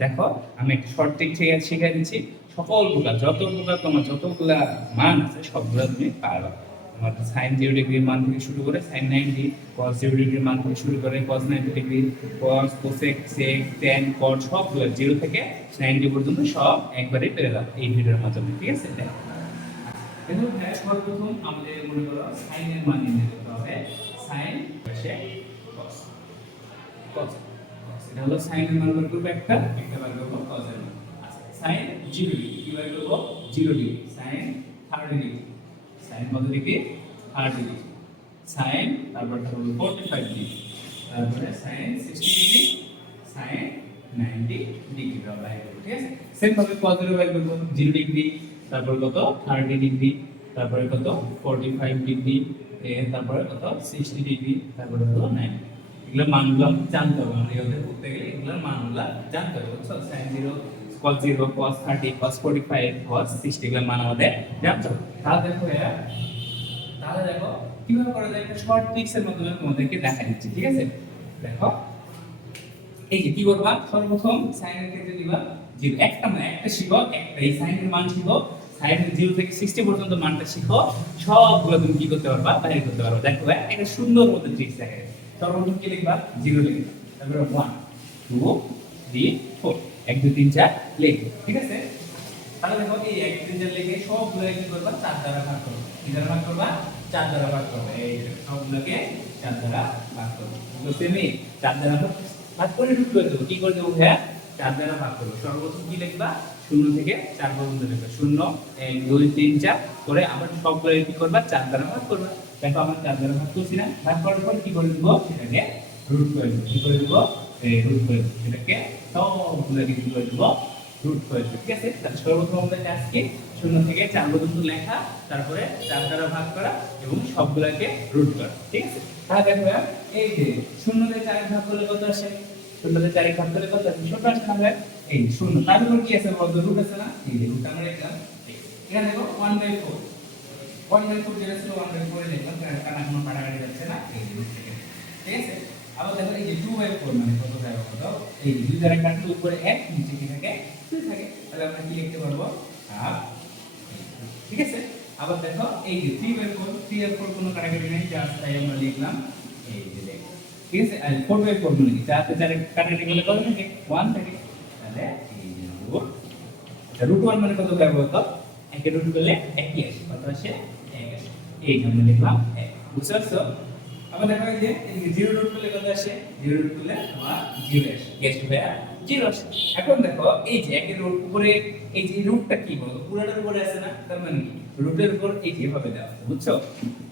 দেখো, আমি একটা শর্ট ট্রিক শিখিয়ে দিচ্ছি। সকলগুলা যতগুলা তোমার যতগুলা মান আছে, সবগুলা তুমি পারবা। তোমার সাইন জিরো ডিগ্রির মান থেকে শুরু করে সাইন নাইনটি কস জিরো ডিগ্রির মান থেকে শুরু করে cos ninety degree cos cosec sec tan cot সবগুলো জিরো থেকে নাইনটি পর্যন্ত সব একবারে পেরে যাবে এই ভিডিওর মাধ্যমে, ঠিক আছে? দেখো। দেখুন হ্যাঁ সর্বপ্রথম আমাদের মনে করো সাইনের মান নির্ণয় করতে হবে। সাইন কস কস এটা হলো সাইনের মান বের একটা একটা বার করব কসের মান। সাইন জিরো ডিগ্রি কি বার করব? Zero degree sine thirty degree sine কত ডিগ্রি থার্টি ডিগ্রি সাইন তারপর হলো ফোর্টি ফাইভ ডিগ্রি তারপরে sine sixty degree sine ninety degree by করব, ঠিক আছে? সেম ভাবে কসের বাই করব জিরো ডিগ্রি তারপর কত? থার্টি ডিগ্রি তারপরে কত? ফোর্টি ফাইভ ডিগ্রি তারপরে কত? সিক্সটি ডিগ্রি তারপরে হলো নাইনটি এগুলো জানতে হবে এগুলো করতে গেলে জানতে হবে বুঝছ সাইন জিরো এগুলোর মান আমাদের জানতে হবে। তাহলে দেখো তাহলে দেখো কীভাবে করা যায়? একটা শর্ট মাধ্যমে তোমাদেরকে দেখা দিচ্ছি, ঠিক আছে? দেখো, এই যে কি করবা? সর্বপ্রথম সাইনের জিরো একটা মানে একটা শিখো, একটা। এই সাইনের মান শিখো সাইনের জিরো থেকে সিক্সটি পর্যন্ত মানটা শিখো। সবগুলো তুমি কি করতে পারবা? বাইরে করতে পারবা। দেখো, একটা সুন্দর মতো ট্রিক্স দেখা যায় সর্বপ্রথম কি লিখবা। জিরো তারপরে ওয়ান টু থ্রি ফোর এক, দুই, তিন, চার লিখবে, ঠিক আছে? তাহলে দেখো এই এক চার লিখে সবগুলো কি করবা? চার দ্বারা ভাগ করবে। কি দ্বারা ভাগ করবা? চার দ্বারা ভাগ করবে। এই সবগুলোকে চার দ্বারা ভাগ করবে। বুঝতে চার দ্বারা ভাগ করে কি করে দেবো হ্যাঁ চার দ্বারা ভাগ করব। সর্বপ্রথম কি লিখবা? শূন্য থেকে চার পর্যন্ত লিখবে। শূন্য, এক, দুই, তিন, চার। করে আবার সবগুলো কি করবা? চার দ্বারা ভাগ করবা। দেখো আমার চার দ্বারা ভাগ করছি না। ভাগ করার পর কি করে দেবো সেটাকে রুট করে দেবো কি করে দেবো রুট করে দেবো এটাকে সবগুলোকে কি করে দেবো রুট করে দেবো ঠিক আছে? তাহলে সর্বপ্রথম আমাদের কাজ কি শূন্য থেকে চার পর্যন্ত লেখা তারপরে চার দ্বারা ভাগ করা এবং সবগুলোকে রুট করা। ঠিক আছে? তাহলে দেখো এই যে শূন্য থেকে চার ভাগ করলে কত আসে? শূন্য থেকে চার ভাগ করলে কত আসে? ছোট আসে না এই শূন্য। তার উপর কি আছে বলতো? রুট আছে না? এই রুট আমরা এই, এখানে দেখো ওয়ান বাই ফোর আছে? আবার দেখো এই যে মানে কত থাকে? থাকে। লিখতে পারব? কোনো কাটাকাটি নেই আমরা লিখলাম। এই ঠিক আছে? ফোর বাই ফোর মানে কত থাকে? ওয়ান থাকে। তাহলে এই যে রুট ওয়ান মানে কত কত একে রুট করলে একই আসে। কত আসে? এই যে আমরা লিখলাম বুঝতে পারছ আবার দেখা যায় যে এদিকে জিরো রুট করলে কত আসে? জিরো রুট করলে তোমার জিরো আসে। গেস্ট ভাইয়া জিরো আসে। এখন দেখো, এই যে একের উপরে, এই যে রুটটা কি বলতো? পুরোটার উপরে আছে না? তার মানে রুটের উপর এই যে এভাবে দেওয়া বুঝছ?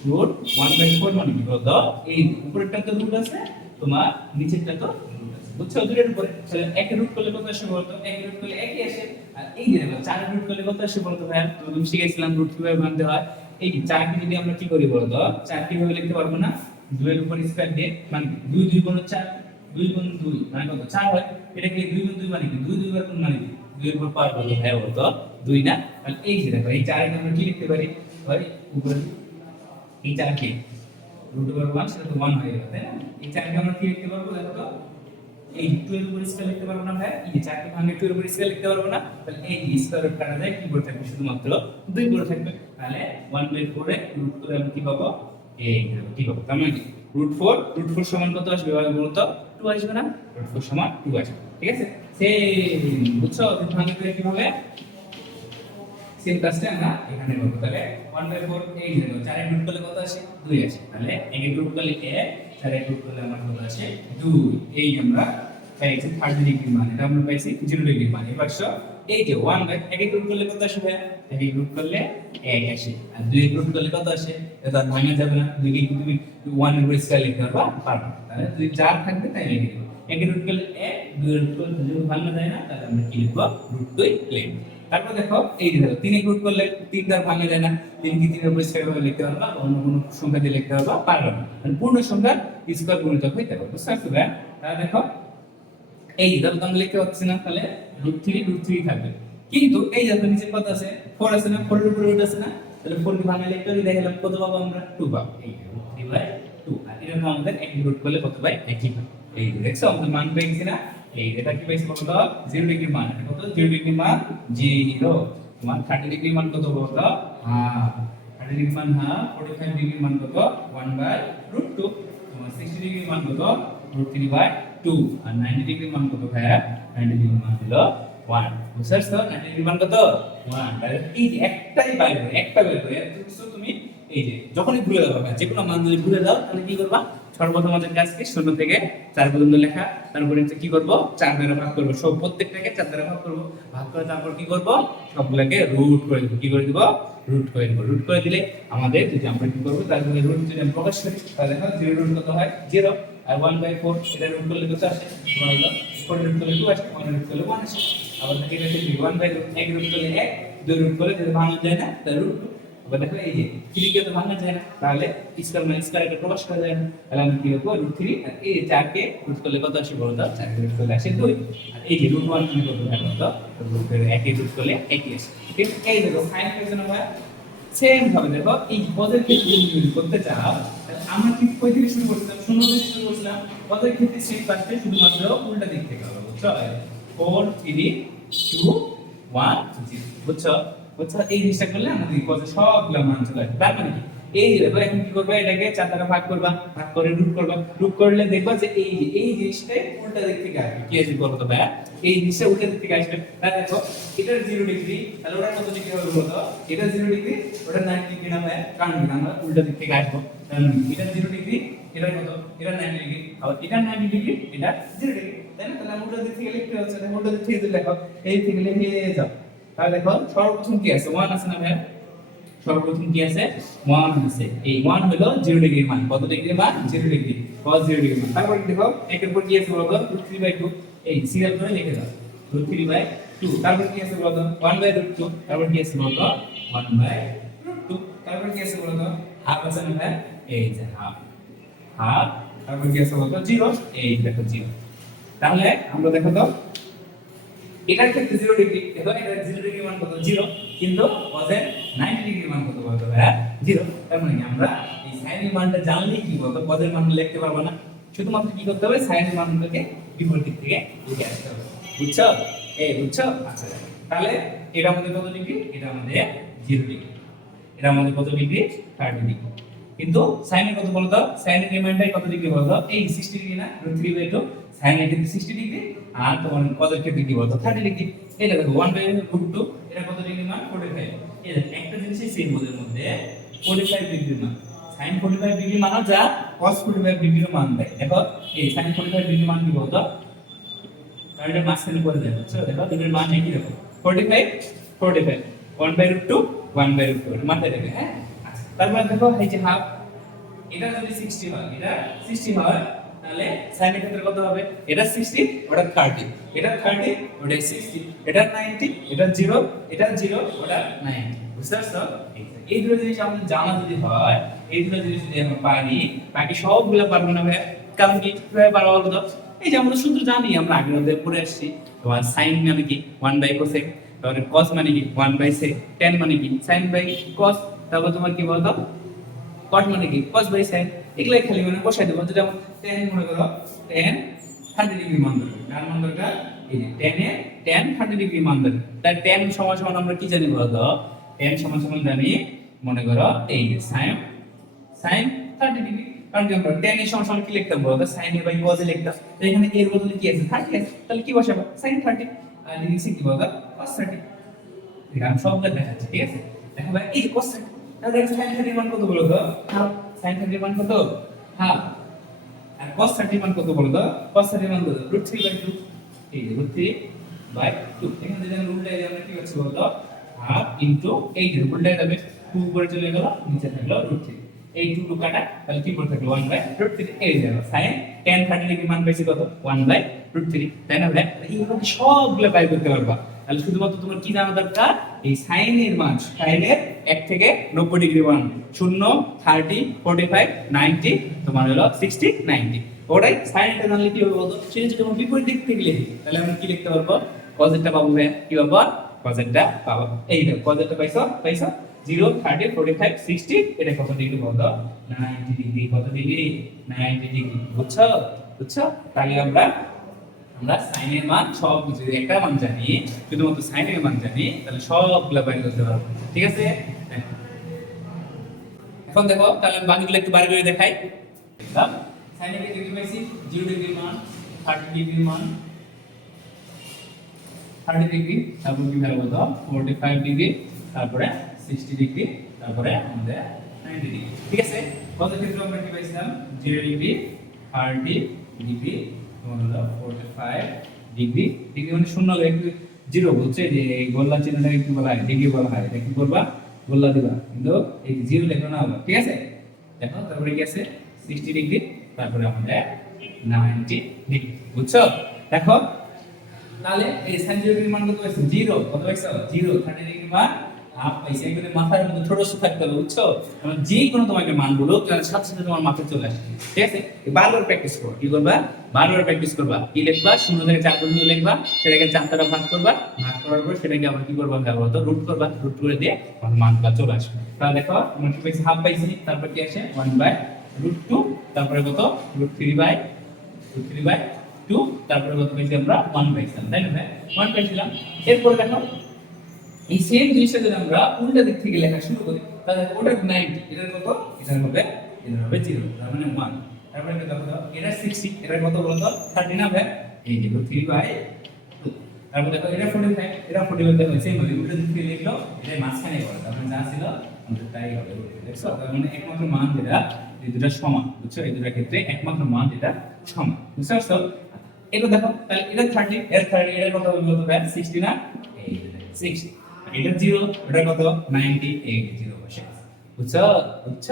রুট ওয়ান বাই ফোর মানে কি বলতো? এই উপরেরটা তো রুট আছে, তোমার নিচেরটা তো। বুঝছ? দুটোর উপরে। তাহলে একের রুট করলে কত আসে বলতো? এক রুট করলে একই আসে। আর এই যে দেখো চার রুট করলে কত আসে বলতো ভাইয়া? তুমি শিখেছিলাম রুট কীভাবে ভাঙতে হয়। এই যে চারকে যদি আমরা কি করি বলতো? চার কীভাবে লিখতে পারব না? দুইয়ের উপর স্কয়ার দিয়ে মানে দুই দুই গুণ চার, দুই গুণ দুই মানে কত? চার হয়। এটা কি দুই গুণ দুই মানে কি? দুই দুইবার গুণ মানে কি? দুইয়ের উপর পাওয়ার কত ভাইয়া বলতো। দুই না? তাহলে এই যে দেখো, এই চারকে আমরা কি লিখতে পারি? হয় উপরে এই চারকে রুট ওভার ওয়ান সেটা তো ওয়ান হয়ে গেল, তাই না? এই চারকে আমরা কি লিখতে পারব দেখো? এই টু এর উপর স্কয়ার লিখতে পারব না, ভাই? এই চারকে ভাঙে টু এর উপর স্কয়ার লিখতে পারব না? তাহলে এই স্কয়ার রুট কাটা যায় কি করে থাকবে? শুধুমাত্র দুই করে থাকবে। তাহলে ওয়ান বাই ফোর রুট করে আমি কি পাবো? এই কি পাবো? তার মানে কি? রুট ফোর রুট ফোর সমান কত আসবে? টু আসবে না? রুট ফোর সমান টু আসবে। ঠিক আছে? সেম বুঝছ? রুট করে কীভাবে সেম কাজটা আমরা এখানে করব তাহলে ওয়ান বাই ফোর এই দেখো চারে রুট করলে কত আসে? দুই আসে। তাহলে একে রুট করলে এক চারে রুট করলে আমার কত আসে? দুই। এই আমরা পাইছি থার্টি ডিগ্রি মান। এটা আমরা পাইছি জিরো ডিগ্রি মান। এবার সব এই যে ওয়ান বাই একে রুট করলে কত আসে ভাই একে রুট করলে এক আসে। আর দুই রুট করলে কত আসে? এটা ভাঙা যাবে না। দুই কে তুমি ওয়ানের উপর স্কয়ার লিখতে পারবা? পারবা। তাহলে দুই চার থাকবে তাই লিখে দেবো একে রুট করলে এক, দুই রুট করলে যদি ভাঙা যায় না, তাহলে আমরা কি লিখব? রুট দুই লিখব। তারপর দেখো, এই যে দেখো, তিনে গুণ করলে তিন দ্বার ভাঙা যায় না। তিন কি তিনের উপর স্কয়ার ভাবে লিখতে পারবা, অন্য কোনো সংখ্যা দিয়ে লিখতে পারবা পারবা না। মানে পূর্ণ সংখ্যা স্কয়ার গুণিতক হইতে পারবে বুঝতে পারছ তাহলে দেখো এই যে, তাহলে আমরা লিখতে পারছি না, তাহলে রুট থ্রি রুট থ্রি থাকবে। কিন্তু এই যে দেখো নিচে কত আছে ফোর আছে না ফোরের উপরে রুট আছে না, তাহলে ফোর কে ভাঙা লিখতে হবে দেখালাম কত পাবো আমরা? টু পাবো। এই রুট থ্রি বাই টু আর এরকম আমাদের এক রুট করলে কত পাই? একই এই দেখছ, আমাদের মান পেয়ে গেছি না? এই এটা কি পাইছি বলতো জিরো ডিগ্রি মান। কত? জিরো ডিগ্রি মান জিরো তোমার থার্টি ডিগ্রি মান কত বলতো হাফ থার্টি ডিগ্রি মান হাফ ফোর্টি ফাইভ ডিগ্রি মান কত? ওয়ান বাই রুট টু তোমার সিক্সটি ডিগ্রি মান কত? রুট থ্রি বাই টু আর নাইনটি ডিগ্রি মান কত ভাইয়া? নাইনটি ডিগ্রি মান হলো ওয়ান বুঝতে পারছ? নাইনটি ডিগ্রি মান কত? ওয়ান এই যে একটাই বাইরে একটা বাইরে কিছু তুমি? এই যে, যখনই ভুলে যাবে যে কোনো মান যদি ভুলে যাও, তাহলে কি করবা? সর্বপ্রথম আমাদের কাজকে শূন্য থেকে চার পর্যন্ত লেখা। তারপরে হচ্ছে কি করব? চার দ্বারা ভাগ করব। সব প্রত্যেকটাকে চার দ্বারা ভাগ করব। ভাগ করে তারপর কি করব? সবগুলোকে রুট করে দিব। কি করে দিব? রুট করে দিব। রুট করে দিলে আমাদের যদি আমরা কি করব তারপরে রুট যদি আমি প্রকাশ করি, তাহলে জিরো রুট কত হয়? জিরো আর ওয়ান বাই ফোর এটা রুট করলে কত আসে তোমার হলো ফোর রুট করলে টু আসে ওয়ান রুট করলে ওয়ান আসে। আবার দেখে এটা ওয়ান বাই এক রুট করলে এক, দুই রুট করলে যদি ভাঙা যায় না, তাহলে রুট টু এবার দেখো এই যে থ্রি কে তো ভাঙা যায় না, তাহলে স্কয়ার মাইনাস স্কয়ার এটা প্রকাশ করা যায় না। তাহলে আমি কি লিখব রুট থ্রি আর এই চার কে রুট করলে কত আসে? বলো তো চার কে রুট করলে আসে দুই। আর এই যে রুট ওয়ান তুমি কত? থাকো তো রুট একই রুট করলে একই আসে ঠিক এই দেখো আমরা সেম ভাবে দেখো, এই পদের ক্ষেত্রে করতে চাও আমরা ঠিক কই থেকে শুরু করছিলাম শূন্য থেকে শুরু করছিলাম পদের ক্ষেত্রে সেই পাশে শুধুমাত্র উল্টা দিক থেকে হবে, বুঝছ? Four three two one zero বুঝছ? বুঝছ? এই জিনিসটা করলে আমাদের কত সবগুলো মান চলে আসবে। তার মানে? এই দেখো, এখন কি করবে? এটাকে চার দ্বারা ভাগ করবা, ভাগ করে রুট করবা। রুট করলে দেখবা যে এই যে, এই জিনিসটা উল্টা দিক থেকে আসবে। কি আসবে বলো তো, ভাইয়া? এই জিনিসটা উল্টা দিক থেকে আসবে। তাহলে দেখো, এটা জিরো ডিগ্রি তাহলে ওটা কত ডিগ্রি হবে বলো তো? এটা জিরো ডিগ্রি ওটা নাইন ডিগ্রি না, ভাইয়া? কারণ আমরা উল্টা দিক থেকে আসব। এটা জিরো ডিগ্রি এটা কত? এটা নাইন ডিগ্রি আবার এটা নাইন ডিগ্রি এটা জিরো ডিগ্রি তাই না? তাহলে উল্টা দিক থেকে লিখতে হচ্ছে তাহলে উল্টা দিক থেকে যদি লেখো এই থেকে লিখে যাও। তাহলে দেখো, সর্বপ্রথম কি আছে? ওয়ান আছে না ভাইয়া সর্বপ্রথম কি আছে? ওয়ান আছে। এই ওয়ান হলো জিরো ডিগ্রি মান। কত ডিগ্রি মান? Zero degree cos zero degree মান। তারপর দেখো, একের পর কি আছে বলতো? রুট থ্রি বাই টু এই সিরিয়াল করে লিখে দাও। রুট থ্রি বাই টু তারপর কি আছে বলতো? ওয়ান বাই রুট টু তারপর কি আছে বলতো? ওয়ান বাই রুট টু তারপর কি আছে বলতো? হাফ আছে না ভাই এই যে হাফ হাফ তারপর কি আছে বলতো? জিরো এই দেখো জিরো তাহলে আমরা দেখো তো, এটার ক্ষেত্রে জিরো ডিগ্রি দেখো, এটা জিরো ডিগ্রি মান কত? জিরো কিন্তু পদের নাইনটি ডিগ্রি মান কত বলতো ভাইয়া? জিরো তার মানে আমরা এই সাইনের মানটা জানলেই কি বলতো? পদের মান লিখতে পারব না। শুধুমাত্র কি করতে হবে? সাইনের মানগুলোকে বিপরীত থেকে লিখে আসতে হবে। বুঝছ? এই বুঝছ? আচ্ছা তাহলে এটা আমাদের কত ডিগ্রি এটা আমাদের জিরো ডিগ্রি এটা আমাদের কত ডিগ্রি থার্টি ডিগ্রি কিন্তু সাইনের কত বলতো? সাইনের রিমাইন্ডার কত ডিগ্রি বলতো? এই সিক্সটি ডিগ্রি না? থ্রি বাই টু সাইনের কিন্তু সিক্সটি ডিগ্রি আর তোমার কদের ক্ষেত্রে কি বলতো থার্টি ডিগ্রি এটা দেখো ওয়ান বাই রুট টু এটা কত ডিগ্রি মান ফোর্টি ফাইভ দেখো, একটা জিনিসই সেম ওদের মধ্যে ফোর্টি ফাইভ ডিগ্রি মান সাইন ফোর্টি ফাইভ ডিগ্রি মানও যা কস ফোর্টি ফাইভ ডিগ্রির মান দেয়। দেখো, এই সাইন ফোর্টি ফাইভ ডিগ্রি মান কি বলতো? কারণ এটা মাঝখানে করে দেয়, বুঝছ? দেখো, দুটোর মান একই রকম। Forty five forty five one by root two one by root two মাথায় রাখবে হ্যাঁ? তারপর দেখো, এই যে হাফ এটা যদি সিক্সটি হয়, এটা সিক্সটি হয়, তাহলে সাইনের ক্ষেত্রে কত হবে? এটা সিক্সটি ওটা থার্টি এটা থার্টি ওটা সিক্সটি এটা নাইনটি এটা জিরো এটা জিরো ওটা নাইনটি বুঝতে পারছ? এই দুটো জিনিস আমাদের জানা যদি হয়, এই দুটো জিনিস যদি আমরা পারি, বাকি সবগুলো পারব না ভাই কারণ কি? কীভাবে পারব বলতো? এই যে আমরা সূত্র জানি, আমরা আগের মধ্যে পড়ে আসছি। তোমার সাইন মানে কি? ওয়ান বাই কোসেক তারপরে কস মানে কি? ওয়ান বাই সেক টেন মানে কি? সাইন বাই কস তারপর তোমার কি বলতো? কট মানে কি কস বাই সাইন এগুলাই খালি মানে বসাই দেবো। যেমন টেন মনে করো টেন থার্টি ডিগ্রি মান ধরো কার মান tan A tan thirty degree মান ধরো তাই টেন সমান সমান আমরা কি জানি বলতো? টেন সমান সমান জানি মনে করো এই সাইন সাইন থার্টি ডিগ্রি কারণ কি আমরা টেন এর সমান সমান কি লিখতাম বলতো? Sine A by cos A লিখতাম। এখানে এর বদলে কি আছে? থার্টি আছে। তাহলে কি বসাবো? সাইন থার্টি আর লিখছি কি বলতো? কস থার্টি এটা সবগুলো দেখাচ্ছি, ঠিক আছে? দেখো এই কস থার্টি দেখো সাইন থার্টির মান কত বলো তো? সাইন থার্টির মান কত? হাফ আর cos 30 মান কত বলো তো? cos 30 মান কত রুট 3 বাই 2 এই যে রুট 3 বাই 2 এখানে যদি দিই আমরা কি হচ্ছে বলো তো? হাফ ইনটু এই যে উল্টাই যাবে 2 উপরে চলে গেল নিচে থাকল রুট 3 এই 2 টু কাটা তাহলে কি পড়ে থাকল? 1 বাই রুট 3 এই যে sin tan 30 ডিগ্রি মান পাইছি কত? 1 বাই রুট 3 তাই না ভাই এইভাবে সবগুলো বাই করতে পারবা। তাহলে শুধুমাত্র তোমার কি জানা দরকার? এই সাইনের মান সাইনের এক থেকে নব্বই ডিগ্রি মান শূন্য থার্টি ফোর্টি ফাইভ নাইনটি তোমার হলো সিক্সটি নাইনটি ওটাই সাইনটা জানলে কি হবে বলতো? সেটা যদি আমরা বিপরীত দিক থেকে লিখি, তাহলে আমরা কি লিখতে পারব? কজেরটা পাবো কি পাবো? কজেরটা পাবো। এই দেখো কজেরটা পাইছো? পাইছো? Zero thirty forty five sixty এটা কত ডিগ্রি বলতো? নাইনটি ডিগ্রি কত ডিগ্রি নাইনটি ডিগ্রি বুঝছ? বুঝছ? তাহলে আমরা আমরা সাইনের মান সব যদি একটা মান জানি, শুধুমাত্র সাইনের মান জানি, তাহলে সবগুলা বাইর করতে পারব। ঠিক আছে? এখন দেখো, তাহলে আমি বাকিগুলো একটু বার করে দেখাই। দেখলাম, সাইনের ডিগ্রি পাইছি? জিরো ডিগ্রি মান থার্টি ডিগ্রি মান থার্টি ডিগ্রি তারপর কি ভ্যালু কত ফোরটি ফাইভ ডিগ্রি তারপরে সিক্সটি ডিগ্রি তারপরে আমাদের নাইনটি ডিগ্রি ঠিক আছে? কত ক্ষেত্রে আমরা কি পাইছিলাম? Zero degree thirty degree degree degree মানে শূন্য একটু জিরো বুঝছে যে গোল্লা চিহ্নটাকে বলা হয় ডিগ্রি বলা হয় এটা কি করবা গোল্লা দিবা কিন্তু এই জিরো লেখো না হলো ঠিক আছে দেখো তারপরে কি আছে সিক্সটি ডিগ্রি তারপরে আমাদের বুঝছ দেখো তাহলে এই সাইন মান কত জিরো কত পাইছো জিরো থার্টি ডিগ্রি মান হাফ পাইছে এগুলো মাথার মধ্যে ছোট থাকতে হবে, বুঝছ? মানে যে কোনো তোমাকে মানগুলো তাহলে সাথে সাথে তোমার মাথায় চলে আসবে, ঠিক আছে? বারবার প্র্যাকটিস করো, কি করবা? বারবার প্র্যাকটিস করবা, কি লিখবা? শূন্য থেকে চার পর্যন্ত লিখবা, সেটাকে চার দ্বারা ভাগ করবা, ভাগ করার পর সেটাকে আবার কি করবা? ব্যবহৃত রুট করবা রুট করে দিয়ে তোমার মানটা চলে আসবে। তাহলে দেখো আমরা কি পাইছি হাফ পাইছি, তারপর কি আসে? ওয়ান বাই রুট টু তারপরে কত? Root three by root three by two তারপরে কত পেয়েছি আমরা? ওয়ান পাইছিলাম তাই না ভাই? ওয়ান পাইছিলাম। এরপরে দেখো এই সেম জিনিসটা যদি আমরা উল্টা দিক থেকে লেখা শুরু করি। তাহলে ওটা নাইনটি এটার কত? এটার হবে এটার হবে জিরো তার মানে ওয়ান তারপরে এটা দেখো তো, এটা সিক্সটি এটার কত বলো তো থার্টি না ভাই? এই দেখো থ্রি বাই টু তারপর দেখো এটা ফোর্টি ফাইভ এটা ফোর্টি ফাইভ দেখো সেম হবে। উল্টা দিক থেকে লিখলো এটা মাঝখানে করে তার মানে যা ছিল আমাদের তাই হবে। দেখছ? তার মানে একমাত্র মান যেটা এই দুটা সমান বুঝছ? এই দুটার ক্ষেত্রে একমাত্র মান যেটা সমান বুঝতে পারছ? এটা দেখো তাহলে এটা থার্টি এর থার্টি কত হবে বলতো ভাই? সিক্সটি না? এই সিক্সটি এটা জিরো এটা কত? নাইনটি এই জিরো বসে। বুঝছ? বুঝছ?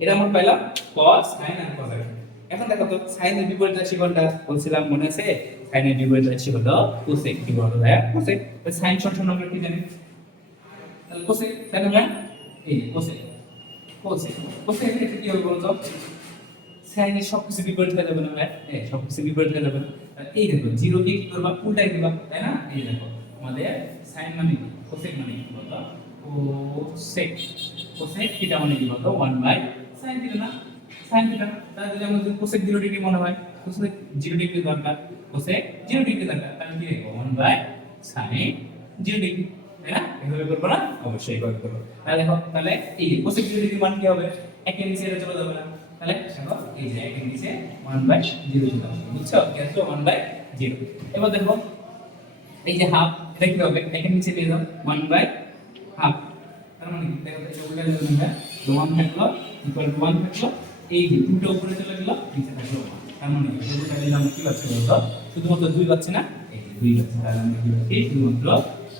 এটা আমরা পাইলাম cos sin আর আর এখন দেখো তো এর বিপরীত রাশি কোনটা? বলছিলাম মনে আছে? এর বিপরীত রাশি হলো cosec কি বলতো ভাই cosec তো sin সমান আমরা কি জানি? cosec তাই না এই এর কি হবে বলতো? sin এর সবকিছু বিপরীত হয়ে যাবে না ভাই হ্যাঁ সবকিছু বিপরীত হয়ে যাবে। এই দেখো জিরো কি করবা? উল্টাই দিবা, তাই না? এই দেখো, আমাদের sin মানে কি? cosec মানে কি বলতো? cosec cosec থিটা মানে কি বলতো? 1 বাই sin থিটা না? sin থিটা তাহলে যদি আমাদের cosec 0 ডিগ্রি মনে হয়, cosec 0 ডিগ্রি দরকার। cosec 0 ডিগ্রি দরকার। তাহলে কি লিখব 1 বাই sin 0 ডিগ্রি তাই না? এভাবে করব না? অবশ্যই এভাবে করব। তাহলে দেখো, তাহলে এই cosec 0 ডিগ্রি মান কি হবে? একের নিচে এটা চলে যাবে না। তাহলে দেখো, এই যে একের নিচে 1 বাই 0 চলে আসবে। বুঝছ? ক্যান্সেল 1 বাই 0 এবার দেখো এই যে হাফ এটা কি হবে? এখানে নিচে দিয়ে দাও 1 বাই হাফ তার মানে কি? দেখো এটা উল্টা দিলে হবে তো 1 থাকল ইকুয়াল টু 1 থাকল, এই যে দুটো উপরে চলে গেল, নিচে থাকল 1 তার মানে এটা উল্টা আমরা কি পাচ্ছি বলতো? শুধুমাত্র দুই পাচ্ছি না? এই 2 পাচ্ছি তাহলে আমরা কি পাচ্ছি শুধুমাত্র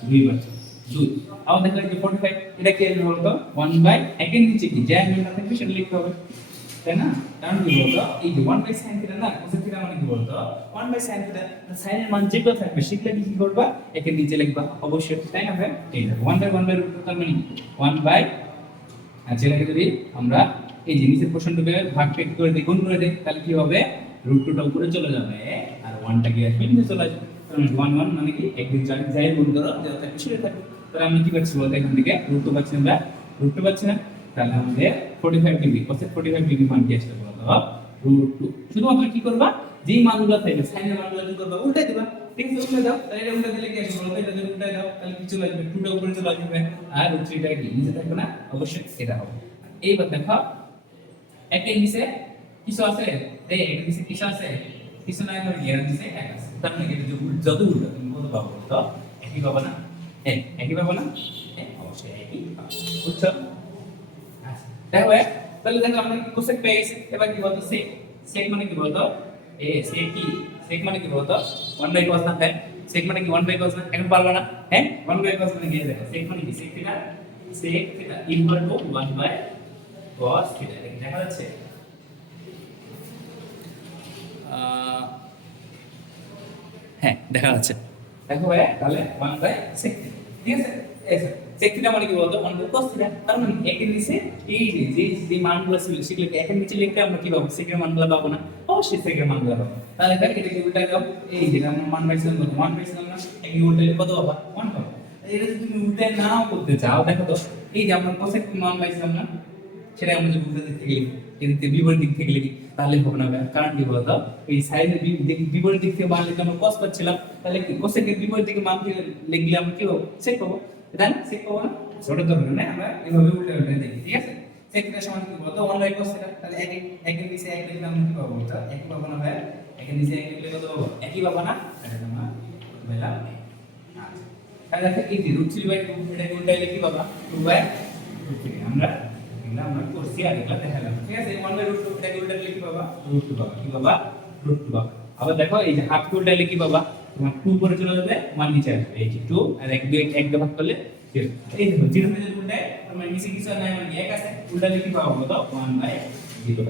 2 পাচ্ছি 2 আবার দেখো, এই যে 45 এটা কি বলতো? 1 বাই একের নিচে কি? যে থাকবে, সেটা লিখতে হবে। তাই না কারণ কি বলতো? এই যে 1 বাই sin থিটা না cos থিটা মানে কি বলতো? 1 বাই sin থিটা এর মান যেগুলো থাকবে, সেগুলো কি করবা? একের নিচে লিখবা। অবশ্যই তাই না ভাই এই দেখো 1 বাই 1 বাই রুট তার মানে 1 বাই আচ্ছা এটাকে যদি আমরা এই যে নিচের পোর্শনটাকে ভাগ পেট করে দিই, গুণ করে দিই, তাহলে কি হবে? রুট টুটা উপরে চলে যাবে, আর 1টা কি আসবে? নিচে চলে আসবে। তাহলে 1 1 মানে কি? একদিন যাই যাই গুণ করো যত কিছু থাকবে তাহলে আমরা কি পাচ্ছি বলতে এখান থেকে? রুট টু পাচ্ছি আমরা। রুট টু পাচ্ছি না। তাহলে আমাদের 45 ডিগ্রি cos 45 ডিগ্রি মান কি আসবে বলতো রুট টু শুধুমাত্র কি করবা? যেই মানগুলো থাকবে সাইনের মানগুলো কি করবা? উল্টাই দিবা। ঠিক আছে উল্টে দাও। তাহলে এটা উল্টে দিলে কি আসবে বলতো এটা যদি উল্টাই দাও। তাহলে কি চলে আসবে? টুটা উপরে চলে আসবে। আর রুট থ্রিটা কি? নিচে থাকবে না? অবশ্যই এটা হবে। এইবার দেখো একের নিচে কিছু আছে? এই একের নিচে কিছু আছে? কিছু নাই ধরে এর নিচে এক আছে। তার মানে এটা উল্টো- যত উল্টো তুমি কত পাবো তো? একই পাবো না? হ্যাঁ একই পাবো না? হ্যাঁ অবশ্যই একই বুঝছ? দেখো এ, তাহলে দেখো আমরা কোসেক পেয়ে গেছি এবার কি বলতো সেক সেক মানে কি বলতো এ সেক কি সেক মানে কি বলতো 1 বাই cos না হ্যাঁ সেক মানে কি 1 বাই cos না এখন পারবা না হ্যাঁ 1 বাই cos মানে কি দেখো সেক মানে কি sec theta sec theta equal to 1 by cos theta এটা কি দেখা যাচ্ছে আহ, হ্যাঁ দেখা যাচ্ছে দেখো ভাই তাহলে 1 বাই sec ঠিক আছে এই sec মানে কি বলতো 1 বাই তার মানে একের নিচে এই যে যে মানগুলো ছিল একের নিচে আমরা কি পাবো এর মানগুলো পাবো না অবশ্যই এর মানগুলো পাবো তাহলে দেখ উল্টা এই যে আমরা মান কত মান না উল্টা কত পাবা 1 পাবো এটা তুমি উল্টে করতে চাও দেখো তো এই যে আমরা মান না সেটা আমরা যদি উল্টো লিখি এদিকে বিপরীত দিক থেকে লিখি তাহলে হবে না কারণ কি বলতো এই সাইডের বিপরীত দিক থেকে মান লিখলে আমরা কস পাচ্ছিলাম তাহলে কোসেকের বিপরীত দিকে মান লিখলে আমরা কি পাবো সেক পাবো তাই না সেক পাবো ছোট ধরনের না আমরা এভাবে উল্টে উল্টে দেখি, ঠিক আছে? সেক এটা সমান কি বলতো? ওয়ান বাই কস তাহলে এক একের নিচে এক লিখলে আমরা কি পাবো বলতো? একই পাবো না ভাইয়া একের নিচে এক লিখলে কত পাবো? একই পাবো না এটা তোমরা বললাম আচ্ছা। তাহলে দেখো যে রুট থ্রি বাই টু এটা উল্টাই লিখি বাবা টু বাই রুট আমরা এগুলো আমরা করছি আর এগুলো দেখালাম, ঠিক আছে? ওয়ান বাই রুট এটা উল্টাই লিখি বাবা রুট টু বাবা কি বাবা রুট টু আবার দেখো, এই যে হাফ টু উল্টাই লিখি বাবা তোমার টু করে চলে যাবে ওয়ান নিচে আসবে। এই যে টু আর এক দুই এক দিয়ে ভাগ করলে এই দেখো জিরো থেকে উল্টাই তোমার নিচে কিছু নাই মানে এক আছে? উল্টা লিখি পাবো কত ওয়ান বাই জিরো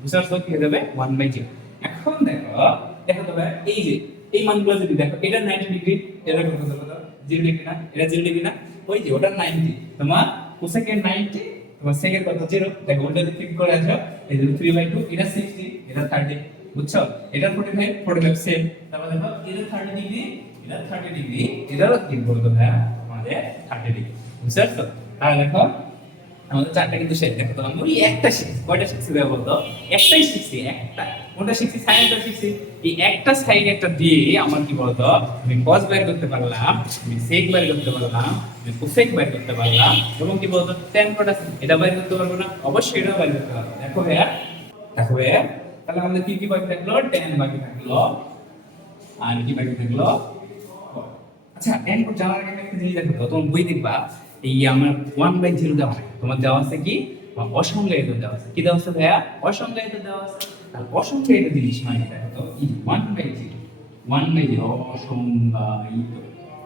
বুঝতে পারছ? কি হয়ে ওয়ান বাই জিরো এখন দেখো দেখো তো ভাই, এই যে এই মানগুলো যদি দেখো এটা 90 ডিগ্রি এটা কত কত জিরো ডিগ্রি না এটা জিরো ডিগ্রি না ওই যে ওটা 90 তোমার কোসেকের 90 তোমার সেকের কত? জিরো দেখো ওটা যদি করে আসো এই যে 3 বাই 2 এটা 60 এটা 30 বুঝছ? এটা 45 45 সেম তারপর দেখো এটা 30 ডিগ্রি এটা 30 ডিগ্রি এটারও কি বলতো ভাই আমাদের 30 ডিগ্রি বুঝছ তো তাহলে দেখো, আমাদের চারটা কিন্তু শেষ দেখো তো আমি ওই একটা শিখছি কয়টা শিখছি ভাই বলতো একটাই শিখছি, একটা। কোনটা শিখছি? সাইনটা শিখছি। এই একটা সাইন একটা দিয়ে আমার কি বলতো? আমি কস বের করতে পারলাম, আমি সেক বের করতে পারলাম, আমি কোসেক বের করতে পারলাম, এবং কি বলতো? ট্যান কটা এটা বের করতে পারব না? অবশ্যই এটা বের করতে পারব। দেখো ভাইয়া। দেখো ভাইয়া। তাহলে আমাদের কি কি বাকি থাকল? ট্যান বাকি থাকল। আর কি বাকি থাকল? আচ্ছা ট্যান কোড জানার আগে একটা জিনিস দেখো তোমার বই দেখবা, এই আমার ওয়ান বাই জিরো দেওয়া তোমার দেওয়া আছে কি? অসংজ্ঞায়িত দেওয়া আছে। কি দেওয়া আছে ভাইয়া? অসংজ্ঞায়িত দেওয়া আছে। আর অসংজ্ঞায়িত জিনিস মানে দেখো এই one by zero one by zero অসংজ্ঞায়িত।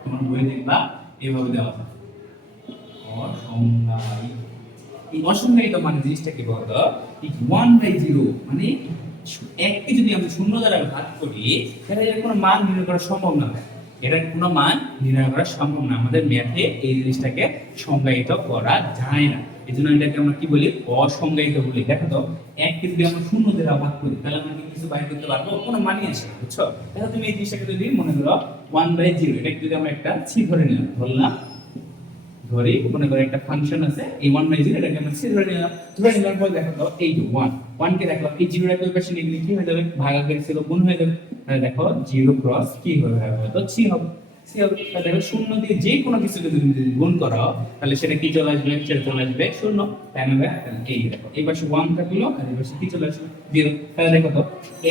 তোমার বই দেখবা, এভাবে দেওয়া আছে। অসংজ্ঞায়িত। এই অসংজ্ঞায়িত মানে জিনিসটা কি বলতো? ওয়ান বাই জিরো মানে এককে যদি আমি শূন্য দ্বারা ভাগ করি তাহলে এর কোনো মান নির্ণয় করা সম্ভব না। এটার কোনো মান নির্ণয় করা সম্ভব না। আমাদের ম্যাথে এই জিনিসটাকে সংজ্ঞায়িত করা যায় না। এই জন্য এটাকে আমরা কি বলি? অসংজ্ঞায়িত বলি। দেখো তো এককে যদি আমরা শূন্য দ্বারা ভাগ করি, তাহলে আমরা কি কিছু বাইর করতে পারব? কোনো মানই আসে বুঝছ? দেখো তুমি এই জিনিসটাকে যদি মনে করো ওয়ান বাই জিরো এটা যদি আমরা একটা সি ধরে নিলাম, ধরলাম, ধরে, মনে করে একটা ফাংশন আছে, এই ওয়ান বাই জিরো এটাকে আমরা সি ধরে নিলাম। ধরে নেওয়ার পর দেখো তো, এই ওয়ান ওয়ান কে দেখো, এই জিরোটা দুই পাশে কি হয়ে যাবে? ভাগাকার ছিল গুণ হয়ে যাবে? তাহলে দেখো জিরো ক্রস কি হবে তো সি হবে। সি হবে দেখো, শূন্য দিয়ে যে কোনো কিছু যদি তুমি যদি গুণ করো, তাহলে সেটা কি চলে আসবে? সেটা চলে আসবে শূন্য। তাই না এই দেখো, এই পাশে ওয়ান থাকল, আর এই পাশে কি চলে আসবে জিরো তাহলে দেখো তো,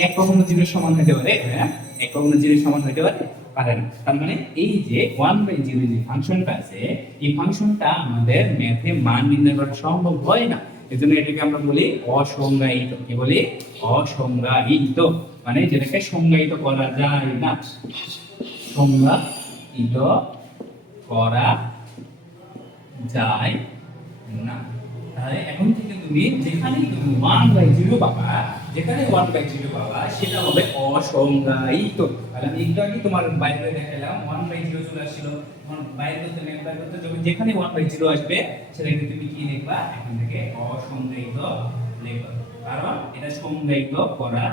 এক কখনো জিরোর সমান হতে পারে হ্যাঁ? এক কখনো জিরোর সমান হতে পারে পারে না। তার মানে এই যে ওয়ান বাই জিরো যে ফাংশনটা আছে, এই ফাংশনটা আমাদের ম্যাথে মান নির্ণয় করা সম্ভব হয় না। এজন্য এটাকে আমরা বলি অসংজ্ঞায়িত। কি বলি? অসংজ্ঞায়িত। মানে যেটাকে সংজ্ঞায়িত করা যায় না। সংজ্ঞায়িত করা যায় না। তাহলে এখন থেকে তুমি যেখানে তুমি ওয়ান বাই জিরো পাবা যেখানে ওয়ান বাই জিরো পাবা সেটা হবে অসংজ্ঞায়িত। তাহলে আমি একটু আগে তোমার বাইরে দেখালাম? ওয়ান বাই জিরো চলে আসছিল বাইরে করতে বাইর করতে যখন যেখানে ওয়ান বাই জিরো আসবে, সেটাকে তুমি কি লিখবা? এখান থেকে অসংজ্ঞায়িত লিখবা। কারণ এটা সংজ্ঞায়িত করা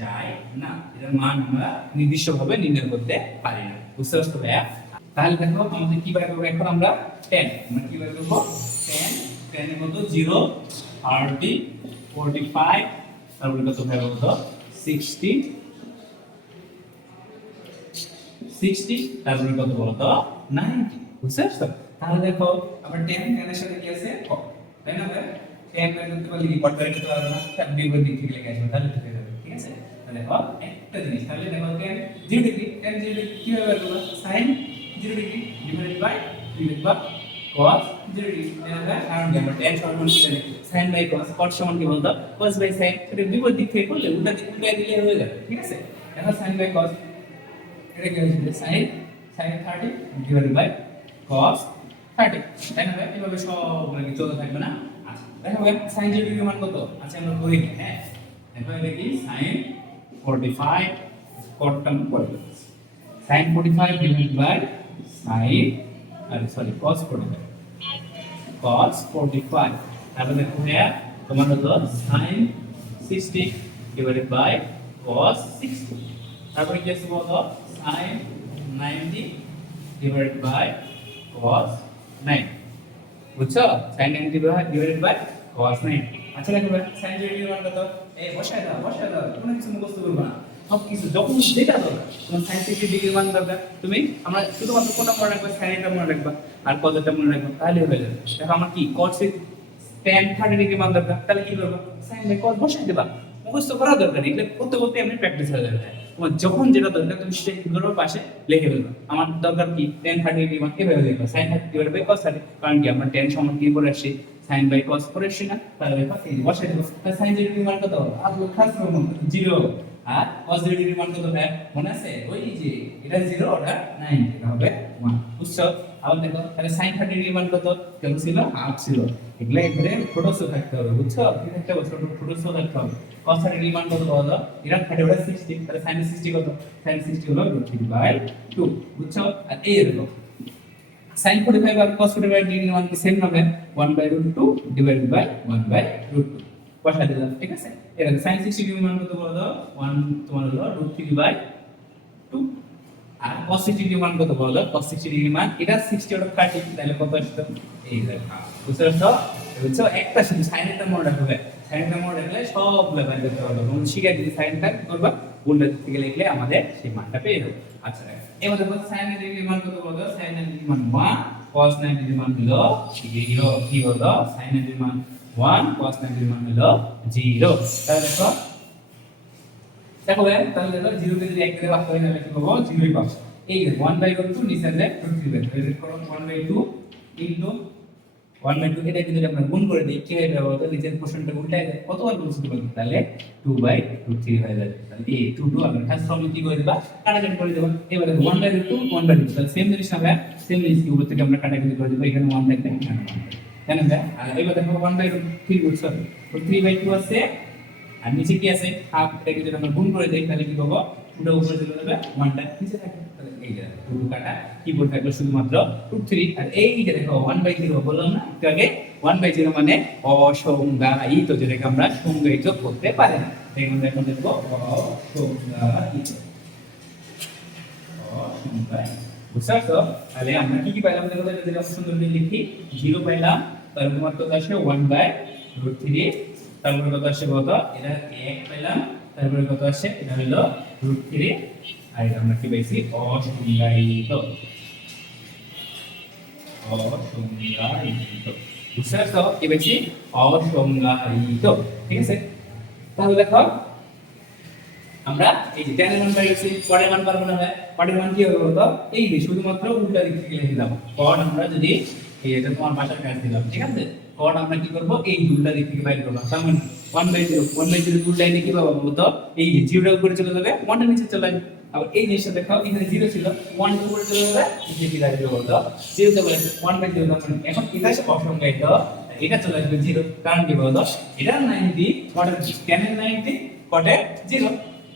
যায় না। এটার মান আমরা নির্দিষ্টভাবে নির্ণয় করতে পারি না। বুঝতে পারছ ভাইয়া? তাহলে দেখো আমাদের কি বার করব এখন আমরা? টেন আমরা কি বার করব? টেন টেনের মতো জিরো থার্টি ফোরটি ফাইভ তারপরে কত ভাই বলতো? সিক্সটি সিক্সটি তারপরে কত বলতো? নাইনটি বুঝতে পারছ তাহলে দেখো, আবার টেন টেনের সাথে কি আছে? তাই না, ভাই? টেন বের করতে পারলে কি পড়তে করতে পারবে না? তার বিপরীত দিক থেকে লেগে আসবে তাহলে ঠিক হয়ে ঠিক আছে? তাহলে দেখো, একটা জিনিস, তাহলে দেখো tan zero degree tan zero degree কীভাবে বের করব? Sine zero degree divided by three লিখবা cos আমরা টেন সমান কি সাইন বাই cos cos সমান কি বলতো cos বাই sin এটা বিপরীত দিক থেকে করলে উল্টা হয়ে ঠিক আছে এখন সাইন বাই cos এটা কি হচ্ছে sine sine 30 divided by cos 30 তাই না এভাবে সব মানে কি চলতে থাকবে না আচ্ছা দেখো সাইন জিরো ডিগ্রি মান কত আচ্ছা আমরা হ্যাঁ কি সাইন 45 cot টার্ম করে সাইন 45 ডিভাইডেড বাই সাইন আরে সরি cos 45 cos 45 তাহলে দেখো ভাইয়া তোমার হলো sin 60 ডিভাইডেড বাই cos 60 তারপরে কি আছে বলতো sin 90 ডিভাইডেড বাই cos 9 বুঝছ? sin 90 ডিভাইডেড বাই cos 90 আচ্ছা দেখো sin 0 মান কত? এই বসায় দাও বসায় দাও, কোনো কিছু মুখস্থ করবে না। সব কিছু যখন যেটা দরকার তোমার sin 60 ডিগ্রি মান দরকার তুমি আমরা শুধুমাত্র কোনটা মনে রাখবা? এটা মনে রাখবা, আর cosটা মনে রাখবা, তাহলে হয়ে যাবে। দেখো আমার কি cos tan 30 ডিগ্রি মান দরকার তাহলে কি করবা? বাই cos বসায় দেবা। মুখস্থ করা দরকার নেই, এগুলো করতে করতে এমনি প্র্যাকটিস হয়ে যাবে। তোমার যখন যেটা দরকার, তুমি সেটা কি করবে, পাশে লিখে ফেলবে। আমার দরকার কি টেন থার্টি ডিগ্রি মান এভাবে লিখবে। Sine thirty divide by cos thirty কারণ কি, আমরা টেন সমান কি করে আসছি সাইন বাই কস করে আসছি না, তাহলে বসাই দেবো। সাইন জিরো ডিগ্রি মান কত? আর খাস জিরো। আর কস ডিগ্রি মান কত ভাই? মনে আছে? ওই যে, এটা জিরো ওটা নাইন এটা হবে ওয়ান বুঝছ? আবার দেখো, তাহলে সাইন থার্টি ডিগ্রি মান কত? কেমন ছিল? হাফ ছিল। এগুলো একবারে ফটোসও থাকতে হবে, বুঝছ? হবে ছোট ফটোসও থাকতে হবে। cos 30 ডিগ্রি মান কত পাওয়া এটা 30 ওটা 60 তাহলে sin 60 কত? sin 60 হলো √3 বাই 2 বুঝছ? আর এই এরকম sin 45 আর cos 45 ডিগ্রি মান কি সেম হবে? 1 বাই √2 ডিভাইডেড বাই 1 বাই √2 বসা দিলাম, ঠিক আছে? এরকম sin 60 ডিগ্রি মান কত যায় 1 তোমার হলো √3 বাই 2 আর cos 60 ডিগ্রি মান কত যায় cos 60 ডিগ্রি মান, এটা 60 ওটা 30 তাহলে কত আসতো? এই দেখো বুঝতে পারছ? বুঝছ? একটা শুধু সাইনটা মনে রাখবে সাইনটা মনে রাখলে সব লেভেল করতে পারবে। এবং শিখে যদি সাইনটা করবা? উল্টা থেকে লিখলে আমাদের সেই মানটা পেয়ে যাবে। আচ্ছা এবার দেখো সাইনের ডিগ্রি মান কত বলতো সাইনের ডিগ্রি মান 1 cos 90 ডিগ্রি মান হলো 0 কি হলো? সাইনের ডিগ্রি মান 1 cos 90 ডিগ্রি মান হলো 0 তাহলে দেখো ভাই, তাহলে দেখো 0 কে যদি 1 দিয়ে ভাগ করে নিলে কি পাবো 0 ই পাবো এই যে 1 বাই 2 নিচে আছে 3 বাই 2 করো 1 বাই 2 ইনটু 1 বাই 2 এটা যদি আমরা গুণ করে দিই কি যাবে বলতো নিচের পোর্শনটা উল্টায় যায় কতবার গুণ করতে পারব তাহলে 2 বাই 2 3 হয়ে যাবে। তাহলে এই 2 2 আমরা খাস কি করে দিবা? কাটাকাটি করে দেবা। এবারে 1 বাই 2 1 বাই 2 তাহলে সেম জিনিস হবে সেম জিনিস কি উপর থেকে আমরা কাটাকাটি করে দেব। এখানে 1 থাকবে এখানে 1 আর এবার দেখো 1 বাই 3 বুঝছ 3 বাই 2 আছে, আর নিচে কি আছে? হাফ এটাকে যদি আমরা গুণ করে দেই, তাহলে কি পাবো? পুরো উপরে চলে যাবে ওয়ানটা নিচে টু কাটা কি শুধুমাত্র থ্রি আর দেখো ওয়ান বাই বললাম না ওয়ান বাই মানে যেটাকে আমরা সংজ্ঞায়িত করতে না। এখন দেখব বুঝতে তাহলে আমরা কি কি পাইলাম? দেখো এটা যদি আমরা সুন্দর করে লিখি। জিরো পাইলাম তারপর কত আসে? ওয়ান বাই রুট থ্রি তারপরে কত আসে কত এটা এক পেলাম তারপরে কত আসে? এটা হলো রুট থ্রি আর এটা আমরা কি পাইছি? অসংজ্ঞায়িত। অসংজ্ঞায়িত। বুঝতে পারছ? কি পাইছি? অসংজ্ঞায়িত। ঠিক আছে? তাহলে দেখো আমরা এই যে টেনের মান পাই গেছি পরের মান পারব না ভাই। পরের মান কি হবে বলতো? এই যে শুধুমাত্র উল্টা দিক থেকে লিখে দাও পর আমরা যদি এই এটা তোমার বাসার কাজ দিলাম, ঠিক আছে? পর আমরা কি করব? এই উল্টা দিক থেকে বাইর করব। তার মানে one by zero one by zero উল্টা দিকে কি পাবো বলতো? এই যে জিরোটা উপরে চলে যাবে ওয়ানটা নিচে চলে আসবে। আবার এই জিনিসটা দেখাও, এখানে জিরো ছিল ওয়ান উপরে চলে যাবে নিচে কি আসবে বলতো। জিরো চলে আসবে ওয়ান বাই জিরো মানে এখন এটা হচ্ছে অসংজ্ঞায়িত, এটা চলে আসবে জিরো কারণ কি বলতো? এটা নাইনটি কটের টেনের নাইনটি কটের জিরো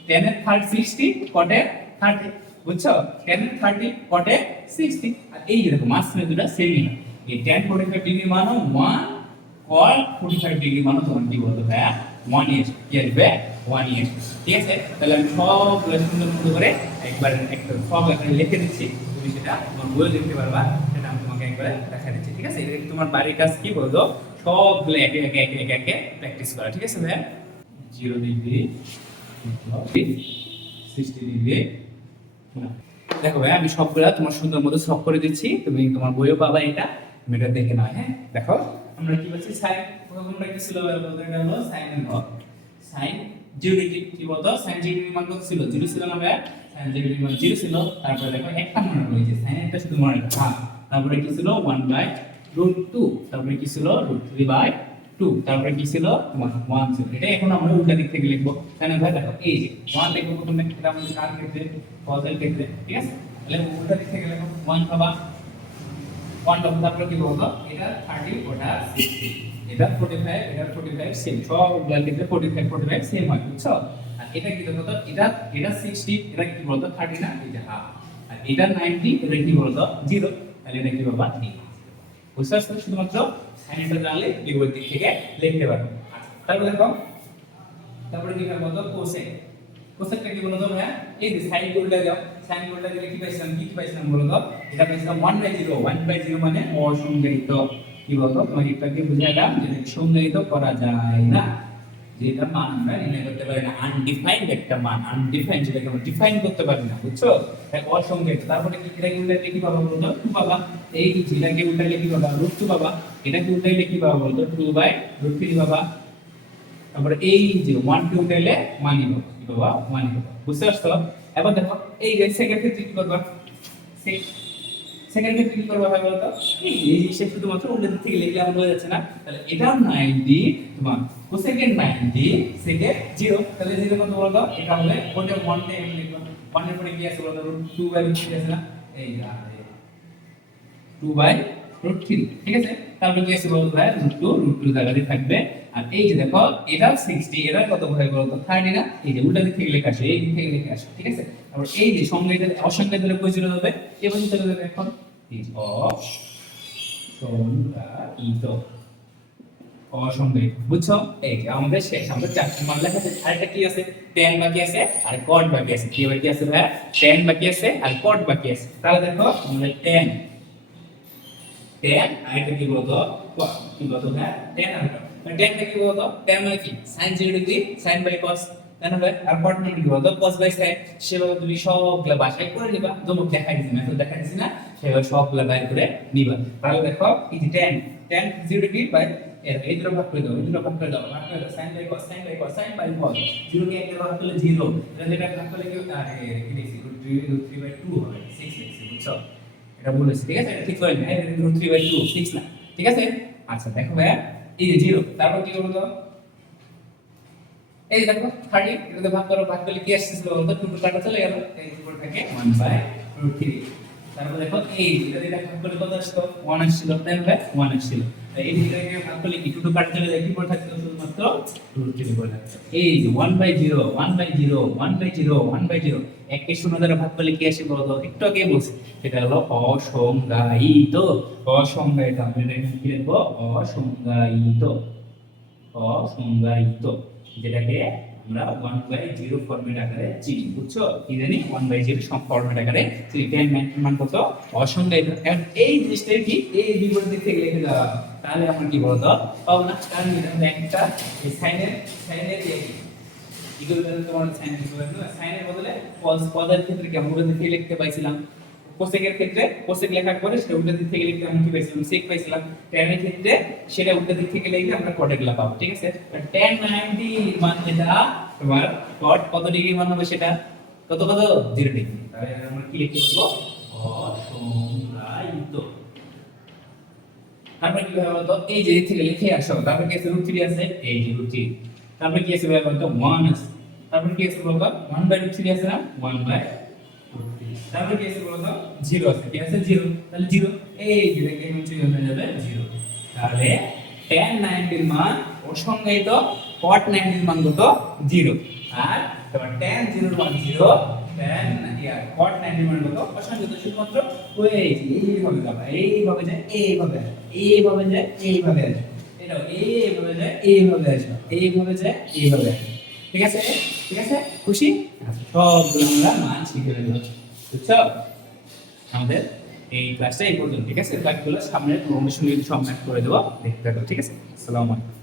টেনের থার্ড সিক্সটি কটে থার্টি বুঝছ? টেনের থার্টি কটে সিক্সটি আর এই যেরকম মাঝখানে দুটা সেমই না এই টেন ফোর্টি ফাইভ ডিগ্রি মানও one cot forty five degree মানও তোমার কি বলতো ভাইয়া? ওয়ান ইয়ার কি আসবে? ওয়ান ইয়ার ঠিক আছে? তাহলে আমি সবগুলো সুন্দর সুন্দর করে একবার একটা সব এখানে লিখে দিচ্ছি। তুমি সেটা তোমার বইয়ে দেখতে পারবা। সেটা আমি তোমাকে একবার দেখা দিচ্ছি। ঠিক আছে? এটা তোমার বাড়ির কাজ কি বলতো? সবগুলো একে একে একে একে একে প্র্যাকটিস করা। ঠিক আছে ভাইয়া? জিরো ডিগ্রি দেখো ভাই, আমি সবগুলা তোমার সুন্দর মতো সব করে দিচ্ছি। তুমি তোমার বইও পাবা এটা, তুমি এটা দেখে নাও হ্যাঁ? দেখো, আমরা কি বলছি? সাইন কি ছিল বলতে গেল, সাইন সাইন কি বলতো? সাইন মান কত ছিল? জিরো ছিল না ভাই? সাইন মান জিরো ছিল। তারপরে দেখো, একটা মনে রয়েছে সাইন একটা শুধু হ্যাঁ তারপরে কি ছিল? ওয়ান বাই রুট টু তারপরে কি ছিল? রুট থ্রি বাই টু তারপরে কি ছিল? ওয়ান ছিল। এটা এখন আমরা উল্টা দিক থেকে লিখব। কেন ভাই, দেখো, এই যে ওয়ান লিখব প্রথমে, এটা আমাদের কার ক্ষেত্রে? পজেল ক্ষেত্রে, ঠিক আছে? তাহলে উল্টা দিক থেকে লিখব ওয়ান পাবা। ওয়ান পাবো তারপরে কি বলব? এটা থার্টি ওটা সিক্সটি এটা ফোর্টি ফাইভ এটা ফোর্টি ফাইভ সেম সব উল্টার ক্ষেত্রে forty five forty five same হয়, বুঝছ? আর এটা কি বলতো? এটা এটা সিক্সটি এটা কি বলতো? থার্টি না যে হাফ আর এটা নাইনটি এটা কি বলতো? জিরো তাহলে এটা কি বাবা ঠিক বুঝতে পারছ শুধুমাত্র? সাইনটা জানলে বিপরীত দিক থেকে লিখতে পারবে তারপরে দেখো, তারপরে কি হবে বলতো? কোসেক কোসেকটা কি বলতো ভাইয়া? এই যে সাইন উল্টা দাও। সাইন উল্টা দিলে কি পাইছিলাম কি? পাইছিলাম বলতো? এটা পাইছিলাম 1 বাই 0 1 বাই 0 মানে অসংজ্ঞায়িত। কি বলতো? তোমাকে একটাকে বুঝাইলাম যে সংজ্ঞায়িত করা যায় না। যেটা মান আমরা করতে পারি না আনডিফাইন্ড একটা মান আনডিফাইন্ড যেটাকে আমরা ডিফাইন করতে পারি না বুঝছ তাই তারপরে কি এটাকে উল্টাইলে কি পাবো বলতো টু পাবা এই যেটাকে উল্টাইলে কি পাবা রুট টু পাবা এটাকে উল্টাইলে কি পাবা বলতো টু বাই রুট থ্রি পাবা তারপরে এই যে ওয়ান টু উঠাইলে মানি পাবো কি পাবা মানি পাবো বুঝতে পারছ এবার দেখো এই যে সেকেন্ড ক্ষেত্রে কি করবা সেকেন্ড ক্ষেত্রে কি করবা ভাই বলতো? এই জিনিসটা শুধুমাত্র উল্টো দিক থেকে লিখলে আমার বোঝা যাচ্ছে না। তাহলে এটা 90 তোমার কোসেকেন্ড 90 সেকেন্ড 0 তাহলে 0 কত বলতো? এটা হলে ওটা 1 তে আমি লিখব। 1 এর পরে কি আছে বলতো? 2 বাই রুট আছে না? এই 2 বাই রুট 3 ঠিক আছে? তারপরে কি আছে বলতো ভাই? রুট 2 রুট 2 জায়গাতে থাকবে। আর এই যে দেখো, এটা 60 এটা কত ভাই বলতো? 30 না? এই যে উল্টা দিক থেকে লেখা আসে এই দিক থেকে লেখা আসে ঠিক আছে? তারপর এই যে সংজ্ঞায়িত অসংজ্ঞায়িত কই চলে যাবে এবার চলে যাবে এখন? অসংজ্ঞায়িত বুঝছ? এই আমাদের শেষ আমাদের চারটি মান লেখা আছে আরেকটা কি আছে? টেন বাকি আছে আর কট বাকি আছে। কি বাকি আছে ভাই টেন বাকি আছে আর কট বাকি আছে। তাহলে দেখো আমাদের টেন টেন আরেকটা কি বলতো? কি বলতো ভাই টেন আর টেন কি বলতো? টেন মানে কি? Sine zero degree sine by cos তাই না ভাই? আর কট কি বলতো বাই সাইন সেভাবে তুমি সবগুলা বাসায় করে নিবা। তোমাকে দেখাই দিছি মেথড দেখাই না, সেভাবে সবগুলা বাইর করে নিবা। তাহলে দেখো দাও এই দুটো ভাগ করে দাও ভাগ করে দাও। Sine by cos, sine by বলেছি ঠিক আছে? এটা ঠিক করে না root three by two six না। ঠিক আছে? আচ্ছা দেখো ভাইয়া, এই যে জিরো তারপর কি করব তো? এই দেখো থার্টি এটাতে ভাগ করো, ভাগ করলে কি আসতেছিল বলতো টু টু কাটা চলে গেল। এই উপর ওয়ান বাই রুট থ্রি তারপর দেখো, এই এটা দিয়ে ভাগ করলে কত আসতো? ওয়ান আসছিল তাই ভাই ওয়ান আসছিল। এই দিকে ভাগ করলে কি? টু টু কাটা চলে যায় কি পড়ে থাকতো? শুধুমাত্র রুট থ্রি পড়ে থাকতো। এই one by zero one by zero one by zero one by zero একে শূন্য দ্বারা ভাগ করলে কি আসে বলতো একটু আগে বলছি। সেটা হলো অসংজ্ঞায়িত। অসংজ্ঞায়িত, আমরা এখানে কি লিখব? অসংজ্ঞায়িত। অসংজ্ঞায়িত। যেটাকে আমরা ওয়ান বাই জিরো ফর্মেট আকারে চিনি, বুঝছ? কি জানি ওয়ান বাই জিরো ফর্মেট আকারে চিনি। টেন মান কত? অসংজ্ঞায়িত এখন এই জিনিসটাই কি? এই বিপরীত দিক থেকে লিখে দেওয়া। তাহলে আমরা কি বলতো? পাবো না। কারণ এটা হলো একটা সাইনের সাইনের ইকুয়াল তোমার সাইন ইকুয়াল সাইনের বদলে পদ পদের ক্ষেত্রে কি? আমরা লিখতে পাইছিলাম। কোসেকের ক্ষেত্রে কোসেক লেখার পরে সেটা উল্টো দিক থেকে লিখতে আমরা কি পাইছিলাম? সেক পাইছিলাম। tan এর ক্ষেত্রে সেটা উল্টো দিক থেকে লিখলে আমরা কটেরগুলা পাবো, ঠিক আছে? tan 90 মান যেটা তোমার কট কত ডিগ্রি মান হবে সেটা? কত কত? 0 ডিগ্রি তাহলে আমরা কি লিখতে পারব? অসংজ্ঞায়িত। তারপরে কি হবে বলতো? এই যে থেকে লিখে আসো। তারপরে কি আছে? রুট আছে। এই যে রুট তারপরে কি আছে বলতো? ওয়ান আছে। তারপরে কি আছে বলতো? ওয়ান বাই রুট আছে না? ওয়ান বাই তারপরে কি আছে বলতো? জিরো আছে কি আছে? জিরো। তাহলে জিরো। এই যে দেখে এখানে চলে হয়ে যাবে জিরো। তাহলে tan 90 এর মান অসংজ্ঞায়িত cot 90 এর মান কত? জিরো। আর তোমার tan 0 এর মান জিরো tan ইয়া cot 90 এর মান কত? শুধুমাত্র যে এইভাবে যাবে যায় এইভাবে এইভাবে যায় এইভাবে আসবে। এইভাবে যায় এইভাবে আসবে এইভাবে যায় এইভাবে আসবে। ঠিক আছে? ঠিক আছে? খুশি? আচ্ছা, সবগুলো আমরা মান শিখে ফেলব। বুঝছ? আমাদের এই ক্লাসটা এই পর্যন্ত, ঠিক আছে? ক্লাসগুলো সামনে প্রমোশন সব ম্যাট করে দেবো। দেখতে থাকো, ঠিক আছে? আসসালামু আলাইকুম